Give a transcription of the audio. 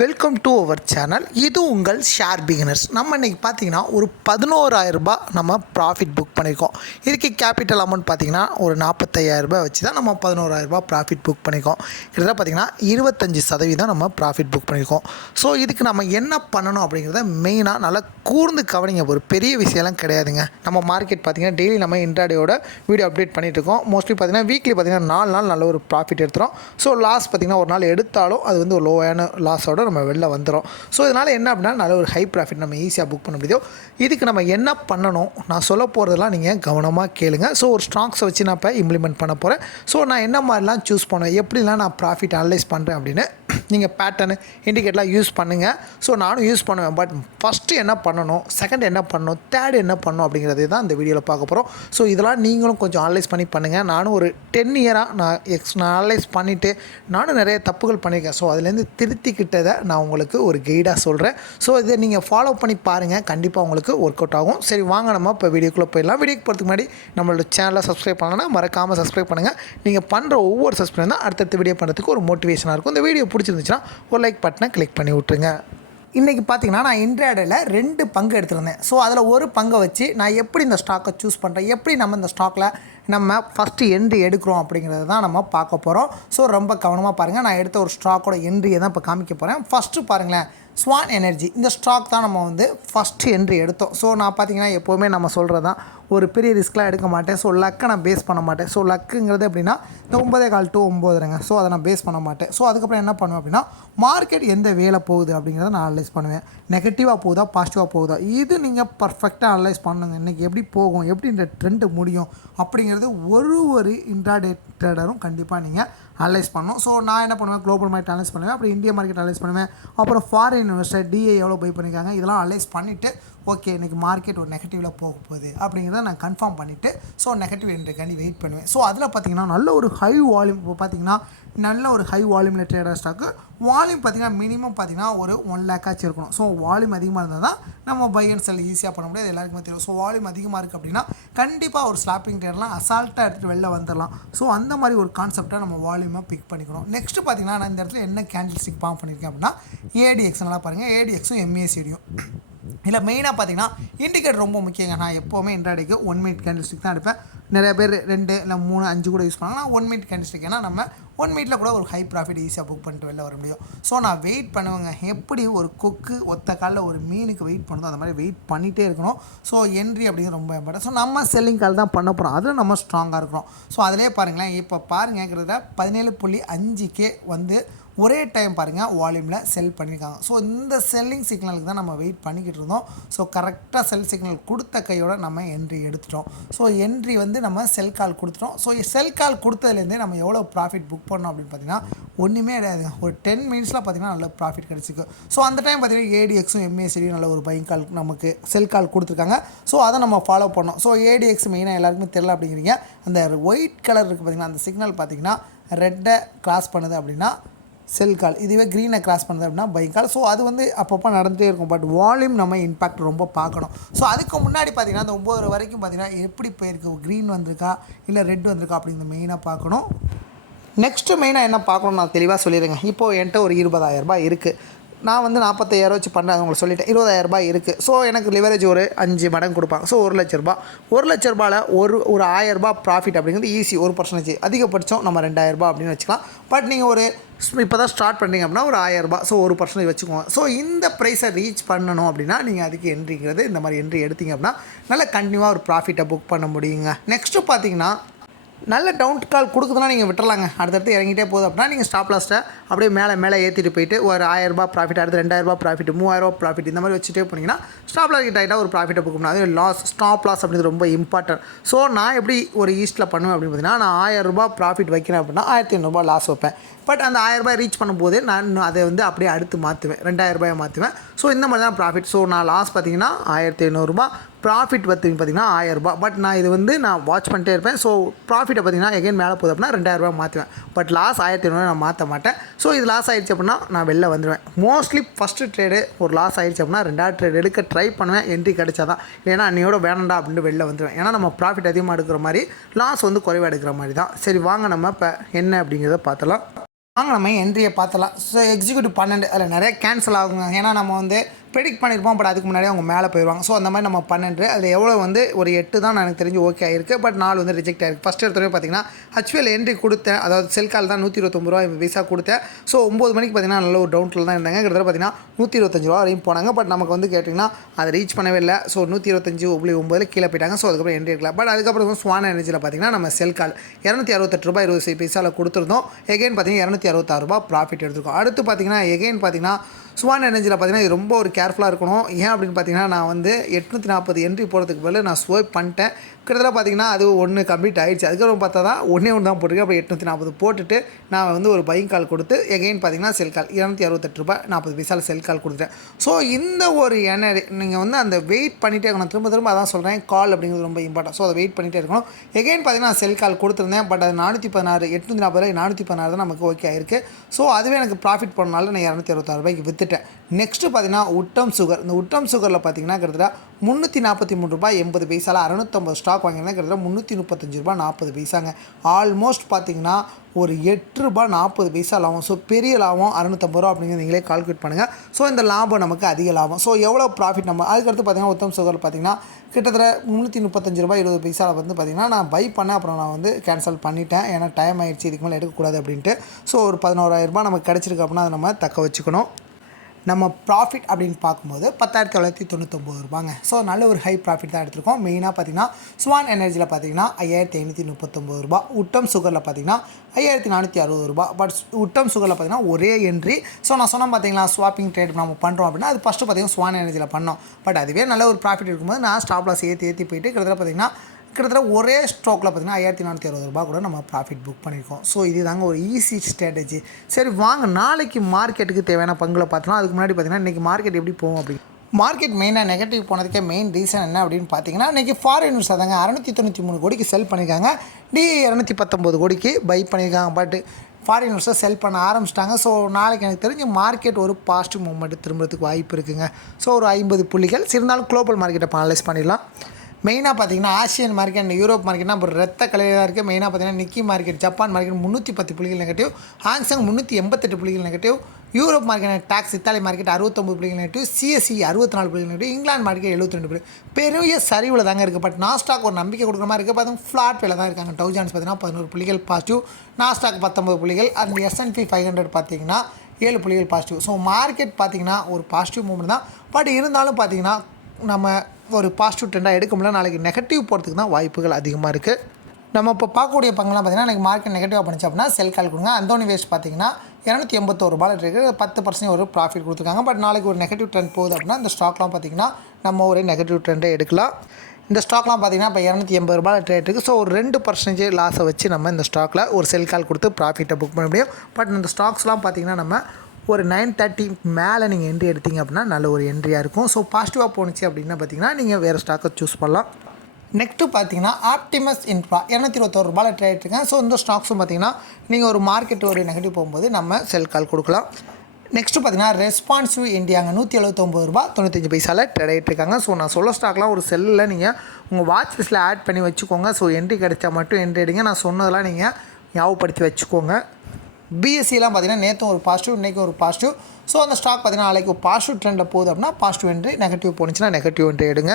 Welcome to our channel. இது உங்கள் share beginners. நம்ம இன்றைக்கி பார்த்தீங்கன்னா ஒரு 11,000 நம்ம ப்ராஃபிட் புக் பண்ணியிருக்கோம். இதுக்கு கேபிட்டல் அமௌண்ட் பார்த்திங்கன்னா ஒரு 45,000 வச்சு தான் நம்ம 11,000 ப்ராஃபிட் புக் பண்ணியிருக்கோம். கிட்டத்தட்ட பார்த்திங்கன்னா 25% நம்ம ப்ராஃபிட் புக் பண்ணியிருக்கோம். ஸோ இதுக்கு நம்ம என்ன பண்ணணும் அப்படிங்கிறத மெயினாக நல்லா கூர்ந்து கவனிங்க. ஒரு பெரிய விஷயம்லாம் கிடையாதுங்க. நம்ம மார்க்கெட் பார்த்திங்கன்னா டெய்லி நம்ம இன்ட்ராடேயோட வீடியோ அப்டேட் பண்ணிகிட்டு இருக்கோம். மோஸ்ட்லி பார்த்திங்கன்னா வீக்லி பார்த்திங்கன்னா 4 நாள் நல்ல ஒரு ப்ராஃபிட் எடுத்துகிறோம். ஸோ லாஸ் பார்த்திங்கன்னா ஒரு நாள் எடுத்தாலும் அது வந்து ஒரு லோவான லாஸோட நம்ம வெளில வந்துடும். ஸோ இதனால் என்ன அப்படின்னா நல்ல ஒரு ஹை ப்ராஃபிட் நம்ம ஈஸியாக புக் பண்ண முடியும். இதுக்கு நம்ம என்ன பண்ணணும், நான் சொல்ல போகிறதெல்லாம் நீங்கள் கவனமாக கேளுங்க. ஸோ ஒரு ஸ்டாக்ஸை வச்சு நான் இப்போ இம்ப்ளிமெண்ட் பண்ண போகிறேன். ஸோ நான் என்ன மாதிரிலாம் சூஸ் பண்ணுவேன், எப்படிலாம் நான் ப்ராஃபிட் அனலைஸ் பண்ணுறேன் அப்படின்னு நீங்கள் பேட்டர்னு இண்டிகேட்டர்லாம் யூஸ் பண்ணுங்கள். ஸோ நானும் யூஸ் பண்ணுவேன். பட் ஃபஸ்ட்டு என்ன பண்ணணும், செகண்ட் என்ன பண்ணணும், தேர்ட் என்ன பண்ணணும் அப்படிங்கிறது தான் இந்த வீடியோவில் பார்க்க போகிறோம். ஸோ இதெல்லாம் நீங்களும் கொஞ்சம் அனலைஸ் பண்ணி பண்ணுங்கள். நானும் ஒரு 10 இயராக நான் அனலைஸ் பண்ணிவிட்டு நானும் நிறைய தப்புகள் பண்ணியிருக்கேன். ஸோ அதுலேருந்து திருத்திக்கிட்டதை நான் உங்களுக்கு ஒரு கைடாக சொல்கிறேன். ஸோ இதை நீங்கள் ஃபாலோ பண்ணி பாருங்கள், கண்டிப்பாக உங்களுக்கு ஒர்க் அவுட் ஆகும். சரி வாங்க நம்ம இப்போ வீடியோக்குள்ளே போயிடலாம். வீடியோக்கு போகிறதுக்கு முன்னாடி நம்மளோட சேனலை சப்ஸ்கிரைப் பண்ணலாம், மறக்காமல் சப்ஸ்கிரைப் பண்ணுங்கள். நீங்கள் பண்ணுற ஒவ்வொரு சப்ஸ்கிரைப் தான் அடுத்தடுத்த வீடியோ பண்ணுறதுக்கு ஒரு மோட்டிவேஷனாக இருக்கும். இந்த வீடியோ பிடிச்சிருந்துச்சுன்னா ஒரு லைக் பட்டனை கிளிக் பண்ணி விட்ருங்க. இன்றைக்கி பார்த்தீங்கன்னா நான் இன்ட்ராடேயில் 2 பங்கு எடுத்துருந்தேன். ஸோ அதில் ஒரு பங்கை வச்சு நான் எப்படி இந்த ஸ்டாக்கை சூஸ் பண்ணுறேன், எப்படி நம்ம இந்த ஸ்டாக்கில் நம்ம ஃபஸ்ட்டு என்ட்ரி எடுக்கிறோம் அப்படிங்கிறது தான் நம்ம பார்க்க போகிறோம். ஸோ ரொம்ப கவனமாக பாருங்கள். நான் எடுத்த ஒரு ஸ்டாக்கோட என்ட்ரியை தான் இப்போ காமிக்க போகிறேன். ஃபஸ்ட்டு பாருங்களேன், ஸ்வாங் எனர்ஜி இந்த ஸ்டாக் தான் நம்ம வந்து ஃபஸ்ட்டு என்ட்ரி எடுத்தோம். ஸோ நான் பார்த்தீங்கன்னா எப்போவுமே நம்ம சொல்கிறது தான், ஒரு பெரிய ரிஸ்க்லாம் எடுக்க மாட்டேன். ஸோ லக்கை நான் பேஸ் பண்ண மாட்டேன். ஸோ லக்குங்கிறது எப்படின்னா இந்த 9:15 to 9:30 ஸோ அதை நான் பேஸ் பண்ண மாட்டேன். ஸோ அதுக்கப்புறம் என்ன பண்ணுவேன் அப்படின்னா, மார்க்கெட் எந்த வேலை போகுது அப்படிங்கிறத நான் அனலைஸ் பண்ணுவேன். நெகட்டிவாக போகுதா பாசிட்டிவாக போகுதா, இது நீங்கள் பர்ஃபெக்டாக அனலைஸ் பண்ணுங்கள். இன்றைக்கி எப்படி போகும், எப்படி இந்த ட்ரெண்டு முடியும் அப்படிங்கிறது ஒரு இன்ட்ராடே ட்ரேடரும் கண்டிப்பாக நீங்கள் அனலைஸ் பண்ணணும். ஸோ நான் என்ன பண்ணுவேன், குளோபல் மார்க்கெட் அனலைஸ் பண்ணுவேன், அப்புறம் இந்தியா மார்க்கெட் அனலைஸ் பண்ணுவேன், அப்புறம் ஃபாரின் இன்வெஸ்டர் டிஏ எவ்வளோ பை பண்ணியிருக்காங்க இதெல்லாம் அனலைஸ் பண்ணிவிட்டு ஓகே இன்றைக்கி மார்க்கெட் ஒரு நெகட்டிவில் போக போகுது அப்படிங்கிறத நான் கன்ஃபார்ம் பண்ணிவிட்டு ஸோ நெகட்டிவ் என்ட்ரிக்காண்டி வெயிட் பண்ணுவேன். ஸோ அதில் பார்த்திங்கன்னா நல்ல ஒரு ஹை வால்யூம், இப்போ பார்த்திங்கன்னா நல்ல ஒரு ஹை வால்யூமில் ட்ரேடர் ஸ்டாக்கு வால்யூம் பார்த்திங்கன்னா மினிமம் பார்த்திங்கன்னா ஒரு 1 lakh ஆச்சு இருக்கணும். ஸோ வால்யூம் அதிகமாக இருந்தால் தான் நம்ம பை அண்ட் செல் ஈஸியாக பண்ண முடியாது, எல்லாருக்குமே தெரியும். ஸோ வால்யூம் அதிகமாக இருக்குது அப்படின்னா கண்டிப்பாக ஒரு ஸ்லாப்பிங் ட்ரேடர்லாம் அசால்ட்டாக எடுத்துகிட்டு வெளில வந்துடலாம். ஸோ அந்த மாதிரி ஒரு கான்செப்டை நம்ம வால்யூமாக பிக் பண்ணிக்கணும். நெக்ஸ்ட்டு பார்த்திங்கன்னா நான் இந்த இடத்துல என்ன கேண்டில் ஸ்டிக் ஃபார்ம் பண்ணியிருக்கேன் அப்படின்னா ஏடிஎக்ஸ் நல்லா பாருங்கள், ஏடிஎக்ஸும் எம்ஏசிடியும் இல்லை மெயினாக பார்த்தீங்கன்னா இண்டிகேட்டர் ரொம்ப முக்கியங்க. நான் எப்போவுமே இன்ட்ராடேக்கு 1 minute கேண்டில் ஸ்டிக் தான் எடுப்பேன். நிறைய பேர் 2 இல்லை 3 5 கூட யூஸ் பண்ணாங்கன்னா 1 minute கேண்டில் ஸ்டிக், ஏன்னா நம்ம 1 minute கூட ஒரு ஹை ப்ராஃபிட் ஈஸியாக புக் பண்ணிட்டு வெளில வர முடியும். ஸோ நான் வெயிட் பண்ணுவேங்க. எப்படி ஒரு கொக்கு ஒத்த காலில் ஒரு மீனுக்கு வெயிட் பண்ணுதோ அந்த மாதிரி வெயிட் பண்ணிகிட்டே இருக்கணும். ஸோ என்ட்ரி அப்படிங்கிறது ரொம்ப இம்பார்ட்டன்ட். ஸோ நம்ம செல்லிங் கால் தான் பண்ண போகிறோம், அதில் நம்ம ஸ்ட்ராங்காக இருக்கிறோம். ஸோ அதிலே பாருங்களேன், இப்போ பாருங்கிறத 17.5K வந்து ஒரே டைம் பாருங்கள் வால்யூமில் செல் பண்ணியிருக்காங்க. ஸோ இந்த செல்லிங் சிக்னலுக்கு தான் நம்ம வெயிட் பண்ணிக்கிட்டு இருந்தோம். ஸோ கரெக்டாக செல் சிக்னல் கொடுத்த கையோட நம்ம என்ட்ரி எடுத்துட்டோம். ஸோ என்ட்ரி வந்து நம்ம செல் கால் கொடுத்துட்டோம். ஸோ செல் கால் கொடுத்ததுலேருந்தே நம்ம எவ்வளோ ப்ராஃபிட் புக் பண்ணோம் அப்படின்னு பார்த்தீங்கன்னா ஒன்றுமே கிடையாதுங்க. ஒரு 10 minutesல பார்த்தீங்கன்னா நல்ல ப்ராஃபிட் கிடச்சிருக்கு. ஸோ அந்த டைம் பார்த்தீங்கன்னா ஏடிஎக்ஸும் எம்ஏசிடியும் நல்ல ஒரு பையிங் கால் நமக்கு செல் கால் கொடுத்துருக்காங்க. ஸோ அதை நம்ம ஃபாலோ பண்ணோம். ஸோ ஏடிஎக்ஸ் மெயினாக எல்லாருக்குமே தெரியல அப்படிங்கிறீங்க. அந்த ஒயிட் கலர் இருக்குது பார்த்திங்கன்னா, அந்த சிக்னல் பார்த்திங்கன்னா ரெட்டை கிராஸ் பண்ணுது அப்படின்னா செல் கால், இதுவே க்ரீனை கிராஸ் பண்ணுது அப்படின்னா பை கால். ஸோ அது வந்து அப்பப்போ நடந்துகிட்டே இருக்கும். பட் வால்யூம் நம்ம இம்பாக்ட் ரொம்ப பார்க்கணும். ஸோ அதுக்கு முன்னாடி பார்த்திங்கன்னா அந்த 9 வரைக்கும் பார்த்திங்கன்னா எப்படி போயிருக்கு, க்ரீன் வந்திருக்கா இல்லை ரெட் வந்திருக்கா அப்படிங்கிறது மெயினாக பார்க்கணும். நெக்ஸ்ட்டு மெயினாக என்ன பார்க்கணும் நான் தெளிவாக சொல்லிடுங்க. இப்போது என்கிட்ட ஒரு 20,000 இருக்குது. நான் வந்து 45,000 வச்சு பண்ணுறேன், உங்களுக்கு சொல்லிட்டேன். 20,000 இருக்குது. ஸோ எனக்கு லிவரேஜ் ஒரு 5 மடங்கு கொடுப்பாங்க. ஸோ 1,00,000. 1,00,000 ஒரு 1,000 ப்ராஃபிட் அப்படிங்கிறது ஈஸி, 1%. அதிகபட்சம் நம்ம 2,000 அப்படின்னு வச்சுக்கலாம். பட் நீங்கள் ஒரு இப்போ தான் ஸ்டார்ட் பண்ணுறீங்க அப்படின்னா ஒரு 1,000. ஸோ 1% வச்சுக்கோங்க. ஸோ இந்த ப்ரைஸை ரீச் பண்ணணும் அப்படின்னா நீங்கள் அதுக்கு என்ட்ரிங்கிறது இந்த மாதிரி என்ட்ரி எடுத்திங்க அப்படின்னா நல்லா கண்டினியூவாக ஒரு ப்ராஃபிட்டை புக் பண்ண முடியுங்க. நெக்ஸ்ட்டு பார்த்தீங்கன்னா நல்ல டவுன் கால் கொடுக்குதுன்னா நீங்கள் விட்டுறலாங்க. அடுத்தடுத்து இறங்கிட்டே போகுது அப்படின்னா நீங்கள் ஸ்டாப் லாஸ்ட்டை அப்படியே மேலே ஏற்றிட்டு போயிட்டு ஒரு 1,000 ப்ராஃபிட், அடுத்து 2,000 ப்ராஃபிட், 3,000 ப்ராஃபிட் இந்த மாதிரி வச்சுட்டே போனீங்கன்னா ஸ்டாப் லாஸ் டைட்டாக ஒரு ப்ராஃபிட்டை புக் பண்ணணும். அது லாஸ், ஸ்டாப் லாஸ் அப்படிங்கிறது ரொம்ப இம்பார்ட்டன்ட். ஸோ நான் எப்படி ஒரு ஈஸ்ட்டில் பண்ணுவேன் அப்படின்னு பார்த்தீங்கன்னா, நான் 1,000 ப்ராஃபிட் வைக்கிறேன் அப்படின்னா 1,500 லாஸ் வைப்பேன். பட் அந்த 1,000 ரீச் பண்ணும்போது நான் அதை வந்து அப்படியே அடுத்து மாற்றுவேன், 2,000 மாற்றுவேன். ஸோ இந்த மாதிரி தான் ப்ராஃபிட். ஸோ நான் லாஸ் பார்த்திங்கன்னா 1,500, ப்ராஃபிட் பார்த்திங்கன்னா 1,000. பட் நான் இது வந்து நான் வாட்ச் பண்ணிட்டே இருப்பேன். ஸோ ப்ராஃபிட்டை பார்த்திங்கன்னா எகைன் மேலே போகுது அப்படின்னா 2,000 மாற்றுவேன். பட் லாஸ் 1,500 நான் மாற்ற மாட்டேன். ஸோ இது லாஸ் ஆகிடுச்சு அப்படின்னா நான் வெளில வந்துடுவேன். மோஸ்ட்லி ஃபஸ்ட்டு ட்ரேடு ஒரு லாஸ் ஆகிடுச்சு அப்படின்னா 2வது ட்ரேட் எடுக்க ட்ரை பண்ணுவேன், என்ட்ரி கிடச்சா தான். இல்லைன்னா அன்னையோட வேணண்டா அப்படின்ட்டு வெளில வந்துடுவேன். ஏன்னா நம்ம ப்ராஃபிட் அதிகமாக எடுக்கிற மாதிரி லாஸ் வந்து குறைவாக எடுக்கிற மாதிரி தான். சரி வாங்க நம்ம இப்போ என்ன அப்படிங்கிறத பார்த்தலாம். வாங்க நம்ம என்ட்ரியை பார்த்தலாம். ஸோ எக்ஸிக்யூட்டிவ் 12 அதில் நிறைய கேன்சல் ஆகுங்க. ஏன்னா நம்ம வந்து ப்ரெடிக்ட் பண்ணியிருப்போம், பட் அதுக்கு முன்னாடியே அவங்க மேலே போயிடுவாங்க. ஸோ அந்த மாதிரி நம்ம 12 அதில் எவ்வளோ வந்து ஒரு 8 தான் எனக்கு தெரிஞ்சு ஓகே ஆயிருக்கு, பட் 4 வந்து ரிஜெக்ட் ஆயிருக்கு. ஃபஸ்ட் எடுத்தோடனே பார்த்தீங்கன்னா ஹச்பிஎல் என்ட்ரி கொடுத்தேன், அதாவது செல் கால் தான் ₹129 பைசா கொடுத்தேன். ஸோ 9 மணிக்கு பார்த்தீங்கன்னா நல்ல ஒரு டவுன்ட்டில் தான் இருந்தாங்க. கிட்டத்தட்ட பார்த்தீங்கன்னா ₹125 வரையும் போனாங்க. பட் நமக்கு வந்து கேட்டிங்கன்னா அதை ரீச் பண்ணவே இல்லை. ஸோ 125.9 கீழே போயிட்டாங்க. ஸோ அதுக்கப்புறம் என்ட்ரி இருக்கலாம். பட் அதுக்கப்புறம் ஸ்வான் எனர்ஜியில் பார்த்தீங்கன்னா நம்ம செல் கால் ₹268.20 கொடுத்துருந்தோம். எகைன் பார்த்தீங்கன்னா ₹266 ப்ராஃபிட் எடுத்துருக்கோம். அடுத்து பார்த்தீங்கன்னா எகைன் பார்த்தீங்கன்னா ஸ்வான் எனர்ஜியில் பார்த்தீங்கன்னா இது ரொம்ப ஒரு கேர்ஃபுல்லாக இருக்கணும். ஏன் அப்படின்னு பார்த்தீங்கன்னா நான் வந்து 840 என்ட்ரி போகிறதுக்கு பதில் நான் ஸ்வைப் பண்ணிட்டேன். கிட்டத்தட்ட பார்த்தீங்கன்னா அது ஒன்று கம்ப்ளீட் ஆகிடுச்சு. அதுக்கப்புறம் பார்த்தா தான் ஒன்று தான் போட்டிருக்கேன். அப்புறம் 840 போட்டுட்டு நான் வந்து ஒரு பையிங் கால் கொடுத்து எகைன் பார்த்தீங்கன்னா செல் கால் ₹268.40 செல் கால் கொடுத்துட்டேன். ஸோ இந்த ஒரு நீங்கள் வந்து அந்த வெயிட் பண்ணிகிட்டே இருக்கணும். திரும்ப அதான் சொல்கிறேன், கால் அப்படிங்கிறது ரொம்ப இம்பார்ட்டன்ட். ஸோ அதை வெயிட் பண்ணிகிட்டே இருக்கணும். எகைன் பார்த்தீங்கன்னா செல் கால் கொடுத்துருந்தேன். பட் அது 416 840 416 தான் நமக்கு ஓகே ஆயிருக்கு. ஸோ அதுவே எனக்கு ப்ராஃபிட் பண்ணனால நான் ₹266 விற்றுட்டேன். நெக்ஸ்ட்டு பார்த்தீங்கன்னா உட்டம் சுகர். இந்த உட்டம் சுகரில் பார்த்தீங்கன்னா கிட்டத்தட்ட ₹343.80 650 ஸ்டாக் வாங்கியிருந்தேன். கிட்டத்தட்ட ₹335.40 ஆல்மோஸ்ட் பார்த்தீங்கன்னா ஒரு ₹8.40 லாபம். ஸோ பெரிய லாபம் ₹650 அப்படிங்கிறது நீங்களே கால்குலேட் பண்ணுங்கள். ஸோ இந்த லாபம் நமக்கு அதிக லாபம். ஸோ எவ்வளோ ப்ராஃபிட் நம்ம அதுக்கடுத்து பார்த்தீங்கன்னா உத்தம் சுகர் பார்த்தீங்கன்னா கிட்டத்தட்ட ₹335.20 வந்து பார்த்தீங்கன்னா நான் பை பண்ணேன். அப்புறம் நான் வந்து கேன்சல் பண்ணிட்டேன். ஏன்னா டைம் ஆகிடுச்சு, இதுக்கு மேலே எடுக்கக்கூடாது அப்படின்ட்டு. ஸோ ஒரு ₹11,000 நமக்கு கிடச்சிருக்கு அப்படின்னா அதை நம்ம தக்க வச்சுக்கணும். நம்ம ப்ராஃபிட் அப்படின்னு பார்க்கும்போது ₹10,999. ஸோ நல்ல ஒரு ஹை ப்ராஃபிட் தான் எடுத்திருக்கோம். மெயினாக பார்த்தீங்கன்னா ஸ்வான் எனர்ஜியில் பார்த்தீங்கன்னா ₹5,539. உட்டம் சுகரில் பார்த்தீங்கன்னா ₹5,460. பட் உட்டம் சுகரில் பார்த்தீங்கன்னா ஒரே என்ட்ரி. ஸோ நான் சொன்னேன் பார்த்தீங்களா, ஸ்வாப்பிங் ட்ரேட் நம்ம பண்ணுறோம் அப்படின்னா அது ஃபஸ்ட்டு பார்த்தீங்கன்னா ஸ்வான் எனர்ஜியில் பண்ணோம். பட் அதுவே நல்ல ஒரு ப்ராஃபிட் இருக்கும்போது நான் ஸ்டாப் லாஸ் ஏற்றி போயிட்டு கிட்டத்தட்ட ஒரே ஸ்டாக்கில் பார்த்தீங்கன்னா ₹5,460 கூட நம்ம ப்ராஃபிட் புக் பண்ணியிருக்கோம். ஸோ இது தாங்க ஒரு ஈஸி ஸ்ட்ராட்டஜி. சரி வாங்க நாளைக்கு மார்க்கெட்டுக்கு தேவையான பங்குகளை பார்த்தோம்னா அதுக்கு முன்னாடி பார்த்தீங்கன்னா இன்றைக்கி மார்க்கெட் எப்படி போகும் அப்படி மார்க்கெட் மெயினாக நெகட்டிவ் போனதுக்கே மெயின் ரீசன் என்ன அப்படின்னு பார்த்தீங்கன்னா இன்றைக்கி ஃபாரினர்ஸ் அதாங்க 693 கோடிக்கு செல் பண்ணியிருக்காங்க. $219 கோடிக்கு பை பண்ணியிருக்காங்க. பட் ஃபாரினர்ஸை செல் பண்ண ஆரம்பிச்சிட்டாங்க. ஸோ நாளைக்கு எனக்கு தெரிஞ்ச மார்க்கெட் ஒரு பாசிட்டிவ் மூவ்மெண்ட் திரும்புறதுக்கு வாய்ப்பு இருக்குங்க. ஸோ ஒரு 50 புள்ளிகள் இருந்தாலும் குளோபல் மார்க்கெட்டை அனலைஸ் பண்ணிடலாம். மெயினாக பார்த்தீங்கன்னா ஆசியன் மார்க்கெட் அண்ட் யூரோப் மார்க்கெட்னா இப்போ ரத்த கலையாக இருக்குது. மெயினாக பார்த்தீங்கன்னா நிக்கி மார்க்கெட் ஜப்பான் மார்க்கெட் 310 புள்ளிகள் நெகட்டிவ், ஹாங்ஸாங் 388 புள்ளிகள் negative, Europe market DAX Italy market 69 புள்ளிகள் நெகட்டிவ், சிஎஸ்சி 64 புள்ளிகள் நெகட்டிவ், இங்கிலாந்து மார்க்கெட் 72 புள்ளி. பெரிய சரிவில் தாங்க இருக்குது. பட் நாஸ்டாக் ஒரு நம்பிக்கை கொடுக்குற மாதிரி இருக்குது. பார்த்தீங்கன்னா ஃப்ளாட் வேலை தான் இருக்காங்க. டவ் ஜான்ஸ் பார்த்தீங்கன்னா 11 புள்ளிகள் பாசிட்டிவ், நாஸ்டாக் 19 புள்ளிகள், அந்த S&P 500 பார்த்தீங்கன்னா 7 புள்ளிகள் பாசிட்டிவ். ஸோ மார்க்கெட் பார்த்தீங்கன்னா ஒரு பாசிட்டிவ் மூவ்மெண்ட் தான். பட் இருந்தாலும் பார்த்தீங்கன்னா நம்ம ஒரு பாசிட்டிவ் ட்ரெண்டாக எடுக்க முடியல. நாளைக்கு நெகட்டிவ் போகிறதுக்கு தான் வாய்ப்புகள் அதிகமாக இருக்குது. நம்ம இப்போ பார்க்கக்கூடிய பங்கெலாம் பார்த்தீங்கன்னா இன்றைக்கி மார்க்கெட் நெகட்டிவாக பண்ணிச்சு அப்படின்னா செல் கால் கொடுங்க. அந்தோனி வேஸ்ட் பார்த்தீங்கன்னா $281 இருக்குது, 10% ஒரு ப்ராஃபிட் கொடுத்துருக்காங்க. பட் நாளைக்கு ஒரு நெகட்டிவ் ட்ரெண்ட் போகுது அப்படின்னா இந்த ஸ்டாக்லாம் பார்த்தீங்கன்னா நம்ம ஒரு நெகட்டிவ் ட்ரெண்டை எடுக்கலாம். இந்த ஸ்டாக்லாம் பார்த்தீங்கன்னா இப்போ $280 ட்ரேட் இருக்குது. ஸோ ஒரு 2% லாஸை வச்சு நம்ம இந்த ஸ்டாக்கில் ஒரு செல் கால் கொடுத்து ப்ராஃபிட்டை புக் பண்ண முடியும். பட் இந்த ஸ்டாக்ஸ்லாம் பார்த்தீங்கன்னா நம்ம ஒரு 930 மேலே நீங்கள் என்ட்ரி எடுத்தீங்க அப்படின்னா நல்ல ஒரு என்ட்ரியாக இருக்கும். ஸோ பாசிட்டிவாக போணுச்சு அப்படின்னா பார்த்தீங்கன்னா நீங்கள் வேறு ஸ்டாக்கை சூஸ் பண்ணலாம். நெக்ஸ்ட்டு பார்த்தீங்கன்னா ஆப்டிமஸ் இன்ஃப்ரா $221 ட்ரேட் இருக்கேன். ஸோ இந்த ஸ்டாக்ஸும் பார்த்தீங்கன்னா நீங்கள் ஒரு மார்க்கெட் ஒரு நெகட்டிவ் போகும்போது நம்ம செல் கால் கொடுக்கலாம். நெக்ஸ்ட்டு பார்த்தீங்கன்னா ரெஸ்பான்சிவ் இந்தியாங்க $179.95 ட்ரேட் ஆகிட்டு இருக்காங்க. ஸோ நான் சொல்ல ஸ்டாக்லாம் ஒரு செல்லில் நீங்கள் உங்கள் வாட்ச் லிஸ்ட்டில் ஆட் பண்ணி வச்சுக்கோங்க. ஸோ என்ட்ரி கிடைச்சா மட்டும் என்ட்ரி எடுங்க. நான் சொன்னதெல்லாம் நீங்கள் ஞாபகப்படுத்தி வச்சுக்கோங்க. பிஎஸ்சிலாம் பார்த்தீங்கன்னா நேற்று ஒரு பாசிட்டிவ், இன்றைக்கி ஒரு பாசிட்டிவ். ஸோ அந்த ஸ்டாக் பார்த்தீங்கன்னா நாளைக்கு ஒரு பாசிட்டிவ் ட்ரெண்டில் போகுது அப்படின்னா பாசிட்டிவ் என்ட்ரி, நெகட்டிவ் போணுச்சுன்னா நெகட்டிவ் என்ட்ரி எடுங்க.